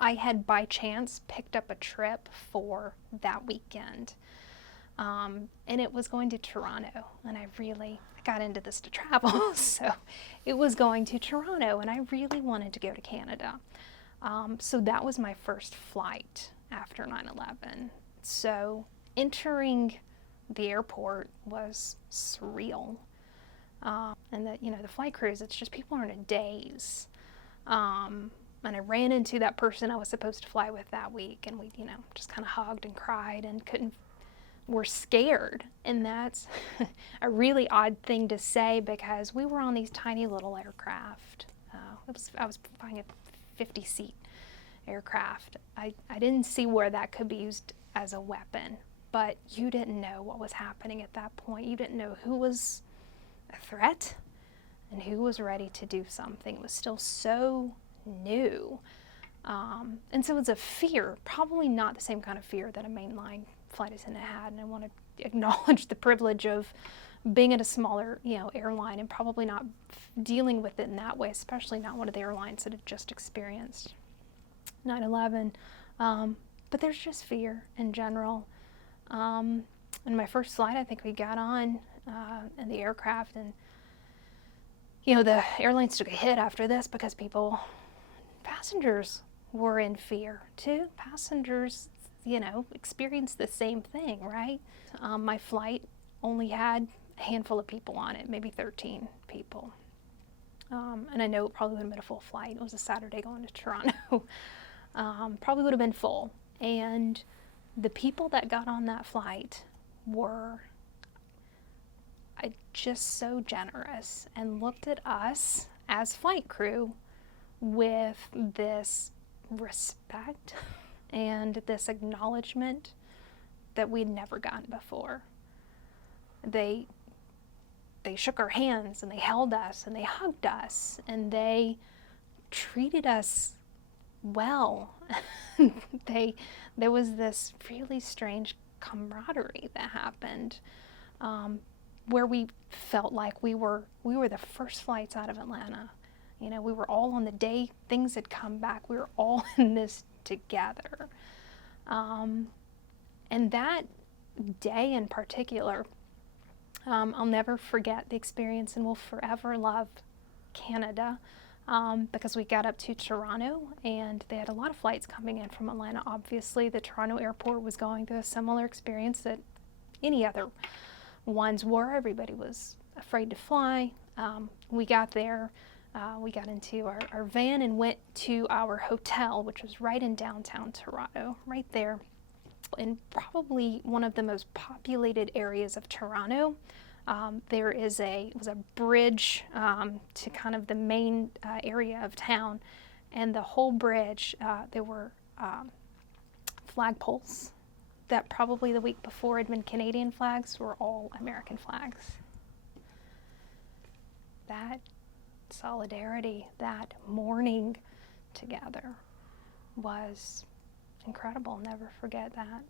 I had by chance picked up a trip for that weekend. And it was going to Toronto, and I got into this to travel, so it was going to Toronto, and I really wanted to go to Canada. So that was my first flight after 9/11. So entering the airport was surreal. And the flight crews, it's just people are in a daze. And I ran into that person I was supposed to fly with that week, and we, just kind of hugged and cried and were scared. And that's a really odd thing to say because we were on these tiny little aircraft. I was flying a 50-seat aircraft. I didn't see where that could be used as a weapon, but you didn't know what was happening at that point. You didn't know who was a threat and who was ready to do something. It was still so new. And so it was a fear, probably not the same kind of fear that a mainline flight attendant had. And I want to acknowledge the privilege of being at a smaller, airline and probably not dealing with it in that way, especially not one of the airlines that had just experienced 9/11. But there's just fear in general. In my first flight, I think we got on in the aircraft, and the airlines took a hit after this because passengers were in fear too. Passengers, experienced the same thing, right? My flight only had a handful of people on it, maybe 13 people. And I know it probably would have been a full flight. It was a Saturday going to Toronto. Probably would have been full. And the people that got on that flight were just so generous and looked at us as flight crew with this respect and this acknowledgement that we'd never gotten before. They shook our hands and they held us and they hugged us and they treated us well. There was this really strange camaraderie that happened, where we felt like we were the first flights out of Atlanta. We were all on the day things had come back. We were all in this together. And that day in particular, I'll never forget the experience, and will forever love Canada, because we got up to Toronto and they had a lot of flights coming in from Atlanta. Obviously, the Toronto airport was going through a similar experience that any other ones were. Everybody was afraid to fly. We got there, we got into our van and went to our hotel, which was right in downtown Toronto, right there in probably one of the most populated areas of Toronto. There was a bridge to kind of the main area of town, and the whole bridge, there were flagpoles that probably the week before had been Canadian flags were all American flags. That solidarity, that mourning together was incredible. I'll never forget that.